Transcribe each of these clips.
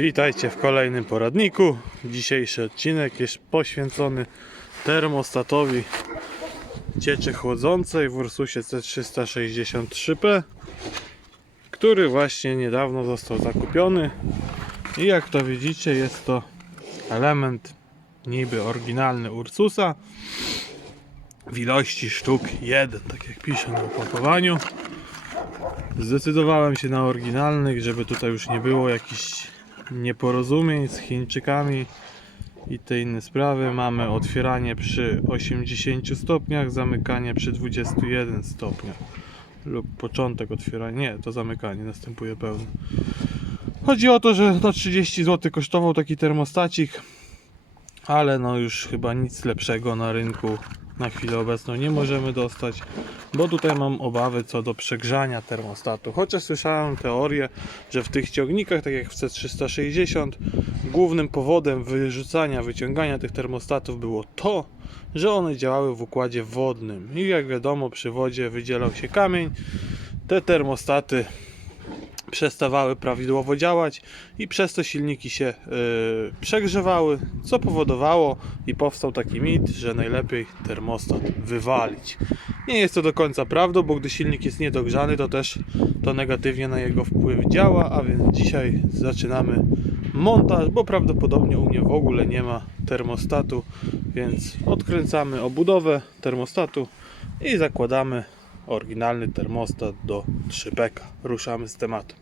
Witajcie w kolejnym poradniku. Dzisiejszy odcinek jest poświęcony termostatowi cieczy chłodzącej w Ursusie C363P, który właśnie niedawno został zakupiony. I jak to widzicie, jest to element niby oryginalny Ursusa w ilości sztuk 1, tak jak pisze na opakowaniu. Zdecydowałem się na oryginalnych, żeby tutaj już nie było jakichś nieporozumień z Chińczykami i te inne sprawy. Mamy otwieranie przy 80 stopniach, zamykanie przy 21 stopniach lub początek otwierania. Nie, to zamykanie następuje pełne. Chodzi o to, że no 30 zł kosztował taki termostacik, ale no już chyba nic lepszego na rynku na chwilę obecną nie możemy dostać, bo tutaj mam obawy co do przegrzania termostatu. Chociaż słyszałem teorię, że w tych ciągnikach, tak jak w C360, głównym powodem wyrzucania, wyciągania tych termostatów było to, że one działały w układzie wodnym. I jak wiadomo, przy wodzie wydzielał się kamień. Te termostaty przestawały prawidłowo działać i przez to silniki się yy, przegrzewały, co powodowało i powstał taki mit, że najlepiej termostat wywalić. Nie jest to do końca prawdą, bo gdy silnik jest niedogrzany, to też to negatywnie na jego wpływ działa, a więc dzisiaj zaczynamy montaż, bo prawdopodobnie u mnie w ogóle nie ma termostatu, więc odkręcamy obudowę termostatu i zakładamy oryginalny termostat do 3 Ruszamy z tematem.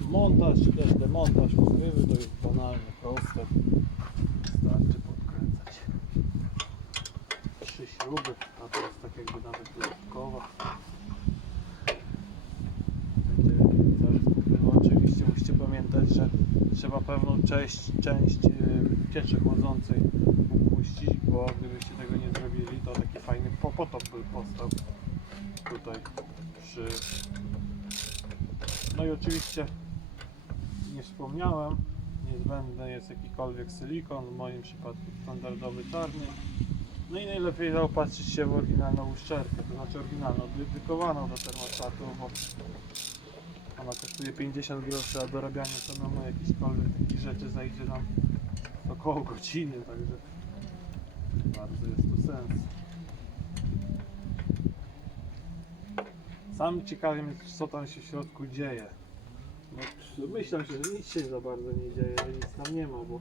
Montaż czy też demontaż pokrywy to jest banalnie proste. Wystarczy podkręcać trzy śruby, a to jest tak jakby nawet dodatkowa. Będzie pokrywa. Oczywiście musicie pamiętać, że trzeba pewną część, część yy, cieczy chłodzącej upuścić, bo gdybyście tego nie zrobili, to taki fajny po- potop by powstał tutaj przy... No i oczywiście nie wspomniałem, niezbędny jest jakikolwiek silikon, w moim przypadku standardowy czarny. No i najlepiej zaopatrzyć się w oryginalną uszczelkę, to znaczy oryginalną, dedykowaną do termostatu, bo ona kosztuje 50 groszy, a dorabianie samemu jakichkolwiek takich rzeczy zajdzie nam około godziny, także bardzo jest to sens. Sam ciekawy mnie, co tam się w środku dzieje. No, myślę, że nic się za bardzo nie dzieje, nic tam nie ma, bo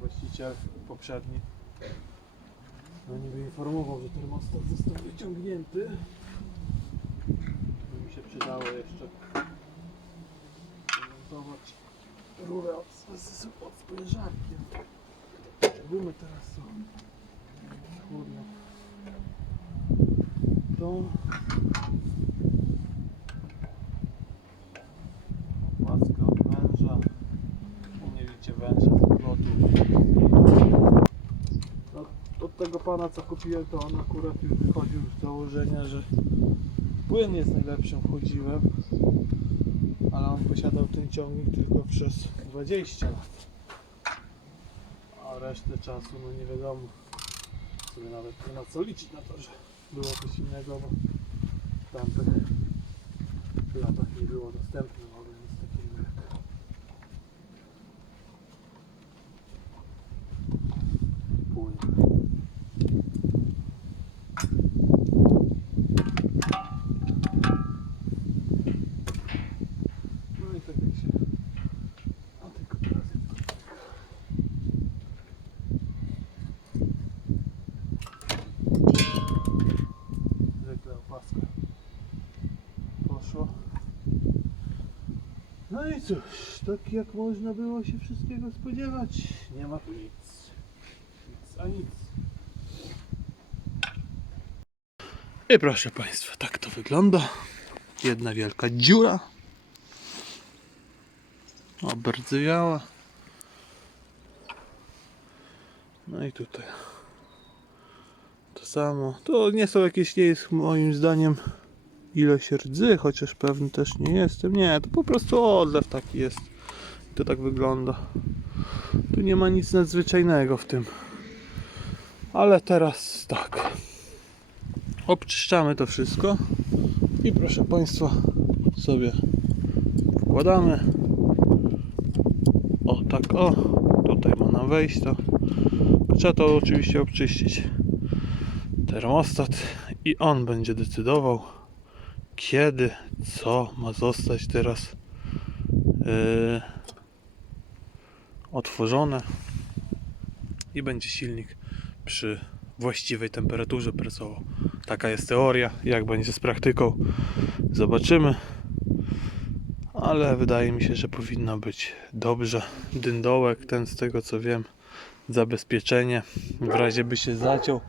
właściciel poprzedni no niby informował, że termostat został wyciągnięty. Przydało jeszcze zobacz rurę od, z, od spojrzarkiem. Gumy teraz są chłodne. To łaska od węża. U mnie widzicie węża z plotu. No, od tego pana co kupiłem to on akurat już wychodził z założenia, że płyn jest najlepszym chodziłem, ale on posiadał ten ciągnik tylko przez 20 lat. A resztę czasu no nie wiadomo. Sobie nawet nie ma co liczyć na to, że było coś innego, bo w tamtych latach nie było dostępne w ogóle nic takiego jak płyn. No i tak jak się... A tylko teraz jest to zwykle opaska poszło. No i cóż, tak jak można było się wszystkiego spodziewać, nie ma tu nic. Nic a nic. I proszę Państwa, tak to wygląda. Jedna wielka dziura. Obrdzywiała. No i tutaj. To samo. To nie są jakieś, nie jest moim zdaniem ilość rdzy, chociaż pewny też nie jestem. Nie, to po prostu odlew taki jest. I to tak wygląda. Tu nie ma nic nadzwyczajnego w tym. Ale teraz tak. Obczyszczamy to wszystko. I proszę Państwa, sobie wkładamy. O, tak, o. Tutaj ma nam wejść to. Trzeba to oczywiście obczyścić. Termostat i on będzie decydował, kiedy, co ma zostać teraz yy, otworzone i będzie silnik przy właściwej temperaturze pracował. Taka jest teoria, jak będzie z praktyką zobaczymy. Ale wydaje mi się, że powinno być dobrze. Dyndołek, ten z tego co wiem, zabezpieczenie w razie by się zaciął,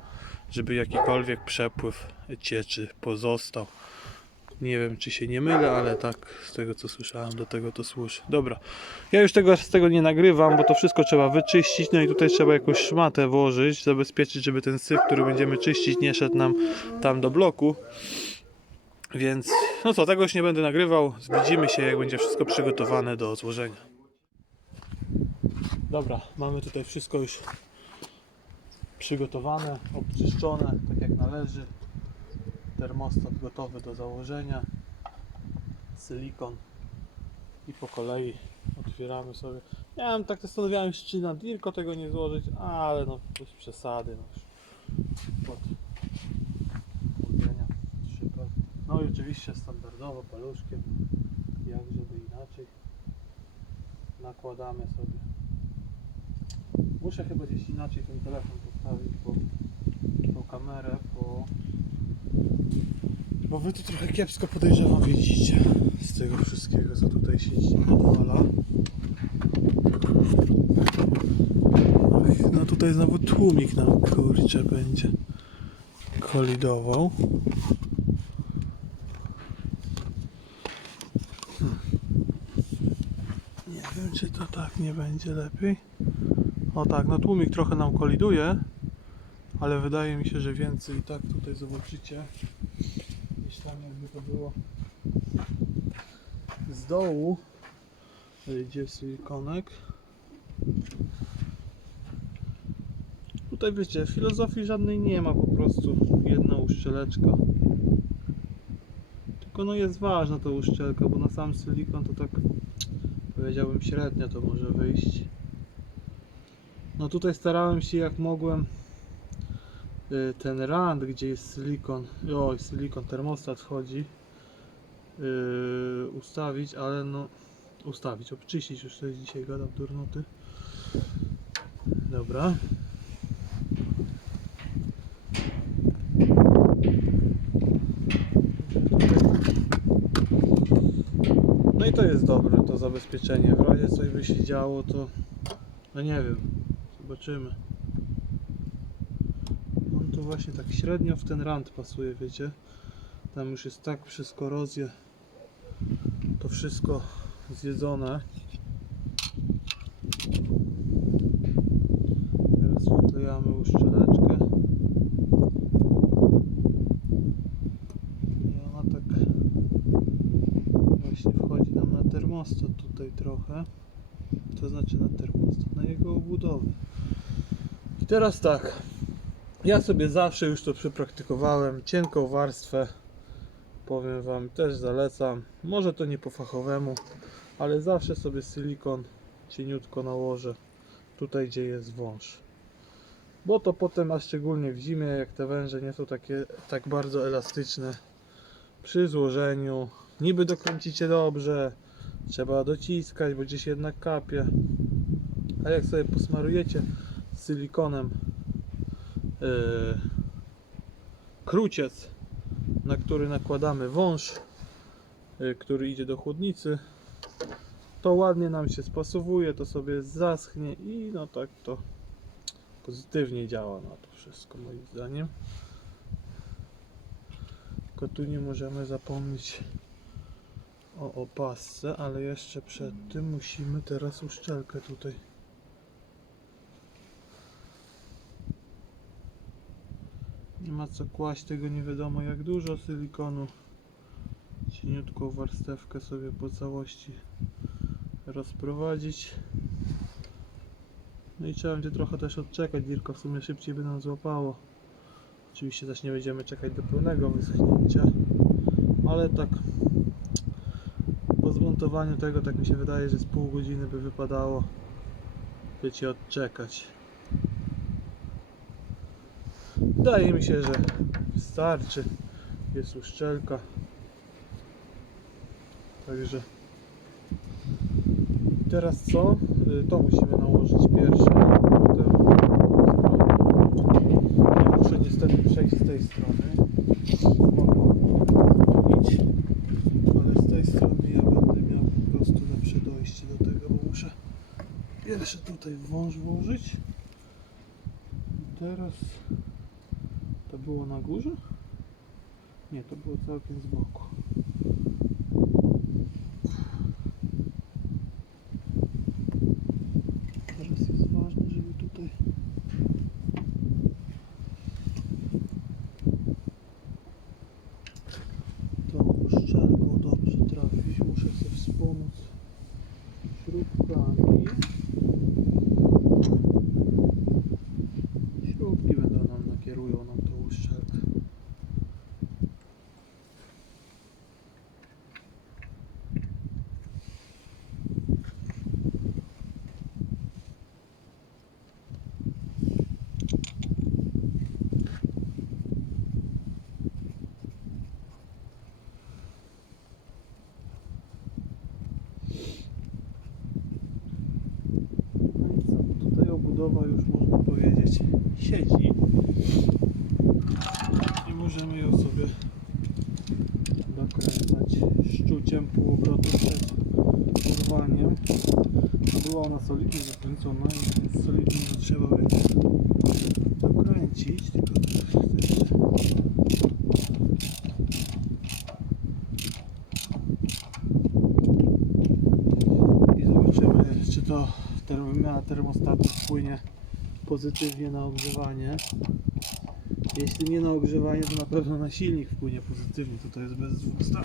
żeby jakikolwiek przepływ cieczy pozostał. Nie wiem, czy się nie mylę, ale tak z tego co słyszałem, do tego to służy. Dobra, ja już tego z tego nie nagrywam, bo to wszystko trzeba wyczyścić. No i tutaj trzeba jakąś szmatę włożyć, zabezpieczyć, żeby ten syf, który będziemy czyścić, nie szedł nam tam do bloku. Więc no co, tego już nie będę nagrywał. Widzimy się, jak będzie wszystko przygotowane do złożenia. Dobra, mamy tutaj wszystko już przygotowane, obczyszczone, tak jak należy. Termostat gotowy do założenia. Silikon. I po kolei otwieramy sobie. Ja wiem, tak zastanawiałem się, czy na dirko tego nie złożyć, ale no bez przesady. No. No i oczywiście standardowo paluszkiem, jak żeby inaczej. Nakładamy sobie. Muszę chyba gdzieś inaczej ten telefon postawić, bo tą kamerę, bo bo wy tu trochę kiepsko podejrzewam widzicie z tego wszystkiego co tutaj się odwala. No tutaj znowu tłumik nam kurczę będzie kolidował. Hmm. Nie wiem czy to tak nie będzie lepiej. O tak, no tłumik trochę nam koliduje, ale wydaje mi się, że więcej i tak tutaj zobaczycie niż tam jakby to było z dołu. Idzie silikonek? Tutaj wiecie filozofii żadnej nie ma po prostu jedna uszczeleczka. Tylko no jest ważna ta uszczelka bo na sam silikon to tak powiedziałbym średnio to może wyjść. No tutaj starałem się jak mogłem ten rand, gdzie jest silikon, oj, silikon, termostat wchodzi, yy, ustawić, ale no, ustawić, obczyścić, już jest dzisiaj gadam durnoty. Dobra. No i to jest dobre, to zabezpieczenie. W razie coś by się działo, to no nie wiem, zobaczymy. Właśnie tak średnio w ten rand pasuje, wiecie. Tam już jest tak przez korozję to wszystko zjedzone. Teraz wklejamy uszczeleczkę. I ona tak właśnie wchodzi nam na termostat tutaj trochę. To znaczy na termostat, na jego obudowę. I teraz tak. Ja sobie zawsze już to przepraktykowałem. Cienką warstwę powiem Wam też zalecam. Może to nie po fachowemu, ale zawsze sobie silikon cieniutko nałożę tutaj, gdzie jest wąż. Bo to potem, a szczególnie w zimie, jak te węże nie są takie tak bardzo elastyczne, przy złożeniu niby dokręcicie dobrze, trzeba dociskać, bo gdzieś jednak kapie. A jak sobie posmarujecie silikonem kruciec, na który nakładamy wąż, yy, który idzie do chłodnicy, to ładnie nam się spasowuje, to sobie zaschnie i no tak to pozytywnie działa na to wszystko moim zdaniem. Tylko tu nie możemy zapomnieć o opasce, ale jeszcze przed tym musimy teraz uszczelkę tutaj Nie ma co kłaść tego nie wiadomo jak dużo silikonu. Cieniutką warstewkę sobie po całości rozprowadzić. No i trzeba będzie trochę też odczekać, dirko w sumie szybciej by nam złapało. Oczywiście też nie będziemy czekać do pełnego wyschnięcia. ale tak po zmontowaniu tego tak mi się wydaje, że z pół godziny by wypadało wiecie odczekać. Wydaje mi się, że wystarczy. Jest uszczelka. Także teraz co? Y, To musimy nałożyć pierwsze. Potem ja muszę niestety przejść z tej strony. Ale z tej strony ja będę miał po prostu lepsze dojście do tego, bo muszę pierwsze tutaj wąż włożyć. Teraz to było na górze? Nie, to było całkiem z boku. Teraz jest ważne, żeby tutaj tą uszczelką dobrze trafić. Muszę sobie wspomóc śrubkami. Śrubki będą nam nakierują uszczelkę. No? Tutaj obudowa już można powiedzieć siedzi. I możemy ją sobie dokręcać szczuciem pół obrotu przed urwaniem. A była ona solidnie zakręcona i więc solidnie to trzeba będzie dokręcić. Tylko I zobaczymy, czy to wymiana termostatu wpłynie pozytywnie na ogrzewanie. Jeśli nie na ogrzewanie, to na pewno na silnik wpłynie pozytywnie. Tutaj jest bez dwóch stron.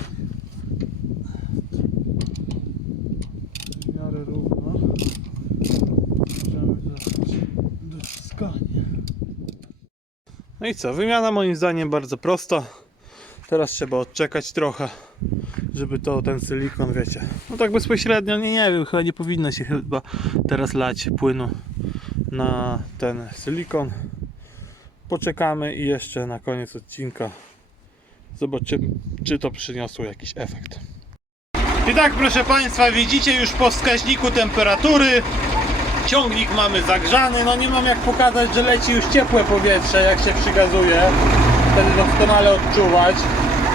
No i co? Wymiana moim zdaniem bardzo prosta. Teraz trzeba odczekać trochę żeby to ten silikon, wiecie. No tak bezpośrednio, nie, nie wiem, chyba nie powinno się chyba teraz lać płynu na ten silikon. Poczekamy i jeszcze na koniec odcinka zobaczymy, czy to przyniosło jakiś efekt. I tak, proszę Państwa, widzicie już po wskaźniku temperatury. Ciągnik mamy zagrzany, no nie mam jak pokazać, że leci już ciepłe powietrze, jak się przygazuje. Wtedy doskonale odczuwać.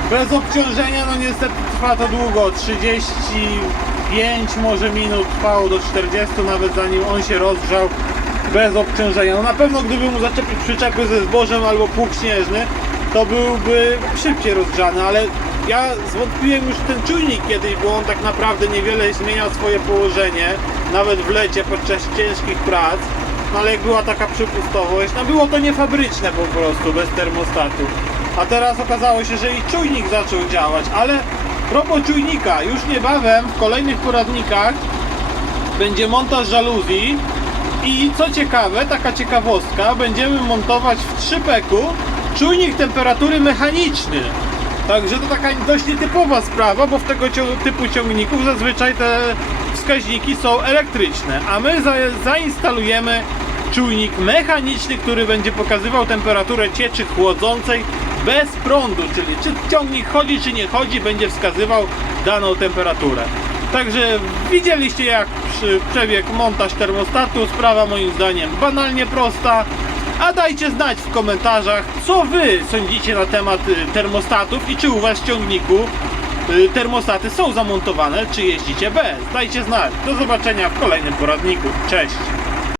Bez obciążenia, no niestety trwa to długo, 35 może minut trwało do 40 nawet zanim on się rozgrzał bez obciążenia. No na pewno gdyby mu zaczepić przyczepy ze zbożem albo pług śnieżny, to byłby szybciej rozgrzany, ale ja zwątpiłem już ten czujnik kiedyś, bo on tak naprawdę niewiele zmieniał swoje położenie, nawet w lecie podczas ciężkich prac. No ale jak była taka przepustowość, no było to niefabryczne po prostu, bez termostatu. A teraz okazało się, że i czujnik zaczął działać, ale propos czujnika, już niebawem w kolejnych poradnikach będzie montaż żaluzji i co ciekawe, taka ciekawostka, będziemy montować w 3PEK-u czujnik temperatury mechaniczny. Także to taka dość nietypowa sprawa, bo w tego typu ciągników zazwyczaj te wskaźniki są elektryczne, a my za, zainstalujemy czujnik mechaniczny, który będzie pokazywał temperaturę cieczy chłodzącej bez prądu, czyli czy ciągnik chodzi, czy nie chodzi, będzie wskazywał daną temperaturę. Także widzieliście jak przebiegł montaż termostatu, sprawa moim zdaniem banalnie prosta. A dajcie znać w komentarzach, co wy sądzicie na temat y, termostatów i czy u was w ciągniku y, termostaty są zamontowane, czy jeździcie bez. Dajcie znać. Do zobaczenia w kolejnym poradniku. Cześć!